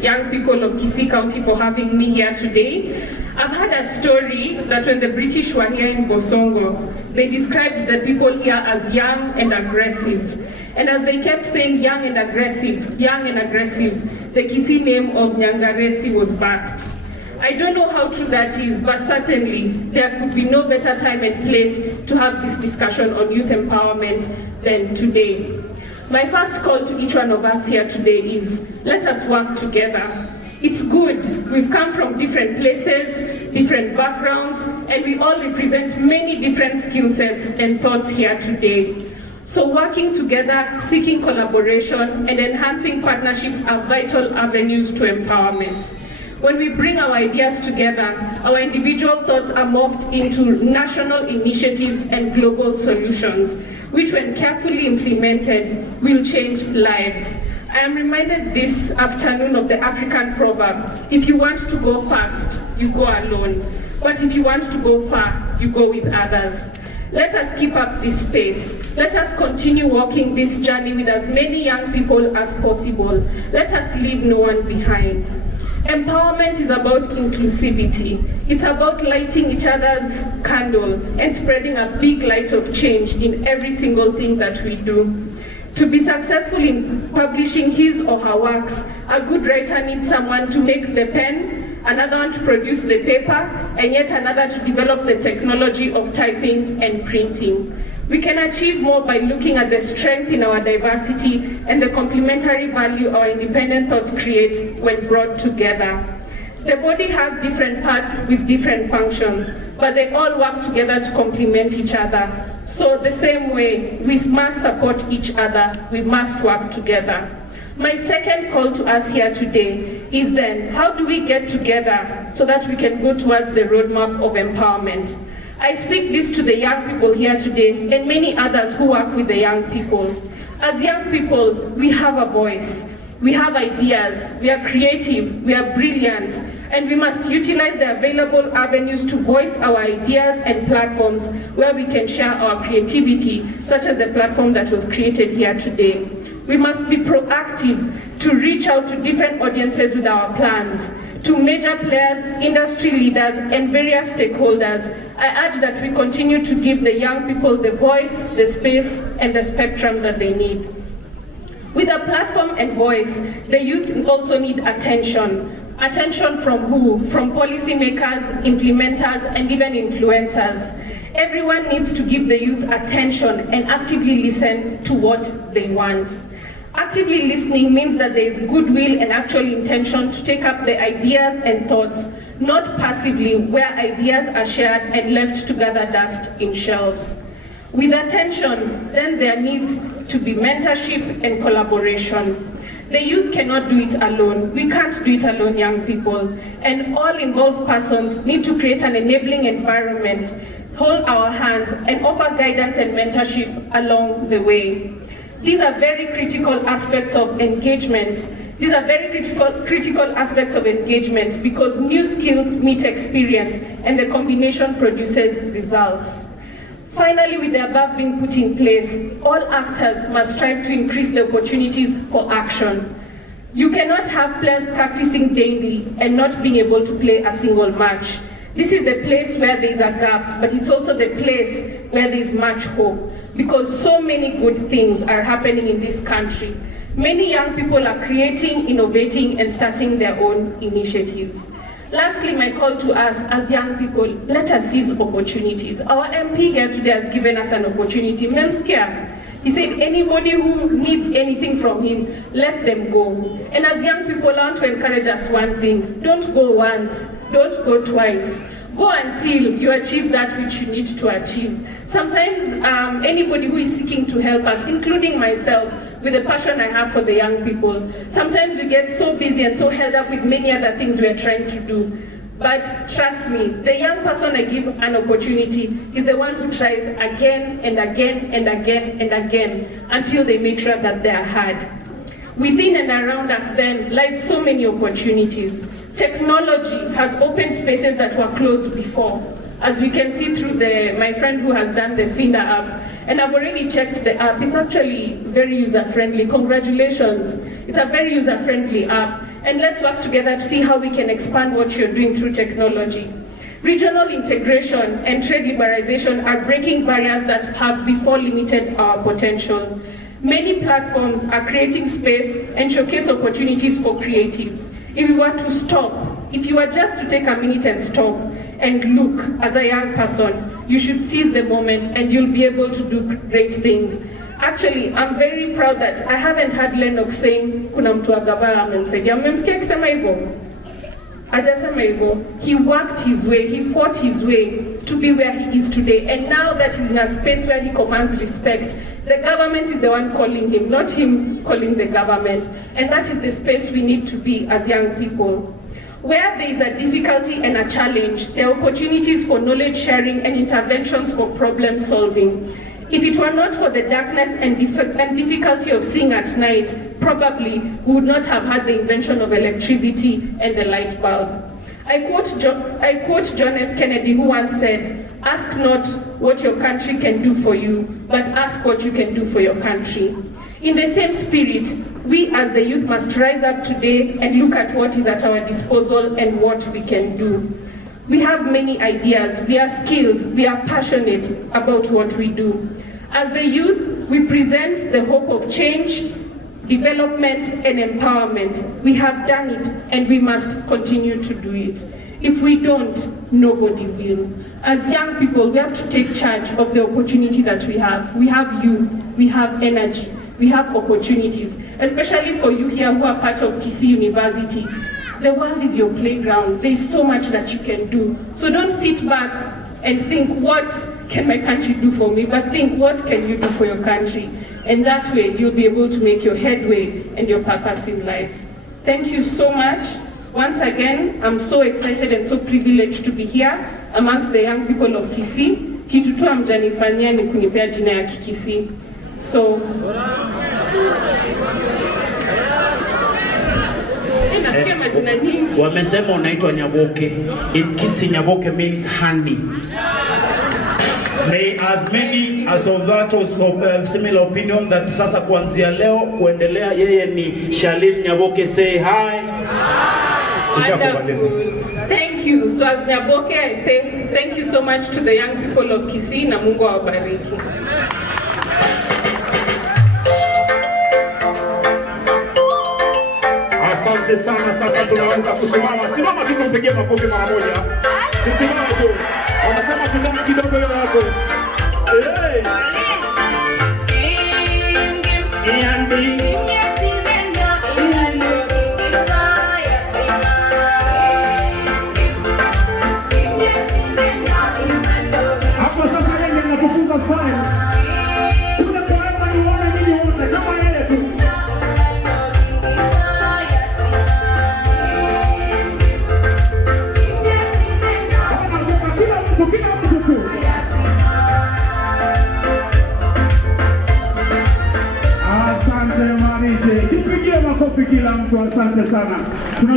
young people of Kisii County for having me here today. I've heard a story that when the British were here in Bosongo, they described the people here as young and aggressive. And as they kept saying young and aggressive, the Kisii name of Nyangaresi was backed. I don't know how true that is, but certainly there could be no better time and place to have this discussion on youth empowerment than today. My first call to each one of us here today is, let us work together. It's good. We've come from different places, different backgrounds, and we all represent many different skill sets and thoughts here today. So working together, seeking collaboration, and enhancing partnerships are vital avenues to empowerment. When we bring our ideas together, our individual thoughts are morphed into national initiatives and global solutions, which when carefully implemented, will change lives. I am reminded this afternoon of the African proverb, if you want to go fast, you go alone. But if you want to go far, you go with others. Let us keep up this pace. Let us continue walking this journey with as many young people as possible. Let us leave no one behind. Empowerment is about inclusivity. It's about lighting each other's candle and spreading a big light of change in every single thing that we do. To be successful in publishing his or her works, a good writer needs someone to make the pen, another one to produce the paper, and yet another to develop the technology of typing and printing. We can achieve more by looking at the strength in our diversity and the complementary value our independent thoughts create when brought together. The body has different parts with different functions, but they all work together to complement each other. So the same way, we must support each other, we must work together. My second call to us here today is then, how do we get together so that we can go towards the roadmap of empowerment? I speak this to the young people here today and many others who work with the young people. As young people, we have a voice, we have ideas, we are creative, we are brilliant, and we must utilize the available avenues to voice our ideas and platforms where we can share our creativity, such as the platform that was created here today. We must be proactive to reach out to different audiences with our plans, to major players, industry leaders, and various stakeholders. I urge that we continue to give the young people the voice, the space, and the spectrum that they need. With a platform and voice, the youth also need attention. Attention from who? From policymakers, implementers, and even influencers. Everyone needs to give the youth attention and actively listen to what they want. Actively listening means that there is goodwill and actual intention to take up the ideas and thoughts, not passively where ideas are shared and left to gather dust in shelves. With attention, then there needs to be mentorship and collaboration. The youth cannot do it alone. We can't do it alone, young people. And all involved persons need to create an enabling environment, hold our hands, and offer guidance and mentorship along the way. These are very critical aspects of engagement. These are very critical aspects of engagement because new skills meet experience and the combination produces results. Finally, with the above being put in place, all actors must strive to increase the opportunities for action. You cannot have players practicing daily and not being able to play a single match. This is the place where there is a gap, but it's also the place where there is much hope, because so many good things are happening in this country. Many young people are creating, innovating, and starting their own initiatives. Lastly, my call to us as young people, let us seize opportunities. Our MP here today has given us an opportunity. He said anybody who needs anything from him, let them go. And as young people, I want to encourage us one thing. Don't go once, don't go twice. Go until you achieve that which you need to achieve. Sometimes anybody who is seeking to help us, including myself, with the passion I have for the young people, sometimes we get so busy and so held up with many other things we are trying to do. But trust me, the young person I give an opportunity is the one who tries again and again and again and again until they make sure that they are heard. Within and around us then lies so many opportunities. Technology has opened spaces that were closed before. As we can see through my friend who has done the Finder app, and I've already checked the app. It's actually very user-friendly. Congratulations. It's a very user-friendly app. and let's work together to see how we can expand what you're doing through technology. Regional integration and trade liberalization are breaking barriers that have before limited our potential. Many platforms are creating space and showcase opportunities for creatives. If you want to stop, if you are just to take a minute and stop and look as a young person, you should seize the moment and you'll be able to do great things. Actually, I'm very proud that I haven't had Lennox saying, kuna mtu wa gavana amemsaidia. Mmemsikia akisema hivyo? Hajasema hivyo. He worked his way, he fought his way to be where he is today. And now that he's in a space where he commands respect, the government is the one calling him, not him calling the government. And that is the space we need to be as young people. Where there is a difficulty and a challenge, there are opportunities for knowledge sharing and interventions for problem solving. If it were not for the darkness and difficulty of seeing at night, probably we would not have had the invention of electricity and the light bulb. I quote John F. Kennedy, who once said, "Ask not what your country can do for you, but ask what you can do for your country." In the same spirit, we as the youth must rise up today and look at what is at our disposal and what we can do. We have many ideas, we are skilled, we are passionate about what we do. As the youth, we present the hope of change, development, and empowerment. We have done it, and we must continue to do it. If we don't, nobody will. As young people, we have to take charge of the opportunity that we have. We have youth, we have energy, we have opportunities, especially for you here who are part of Kisii University. The world is your playground. There is so much that you can do. So don't sit back and think, what can my country do for me? But think, what can you do for your country? And that way, you'll be able to make your headway and your purpose in life. Thank you so much. Once again, I'm so excited and so privileged to be here amongst the young people of Kisii. Kitu tu amjanifanyia ni kunipea jina ya Kikisii. So, wamesema unaitwa Nyaboke. In Kisii, Nyaboke means honey. May as many as of that was of similar opinion that sasa kuanzia leo kuendelea yeye ni Charlene Nyaboke. Say hi. Wonderful. Thank you. So as Nyaboke, I say thank you so much to the young people of Kisii na Mungu awabariki. Asante sana. Sasa tunaweza kusimama. Simama tu tupige makofi mara moja. Tusimame tu. Wanasema kidogo kidogo hiyo yako. Hey. Hapo sasa yeye anakufunga fine. Kuna kwa niona nini wote kama yeye tu. Asante Marije. Kipigie makofi kila mtu, asante sana.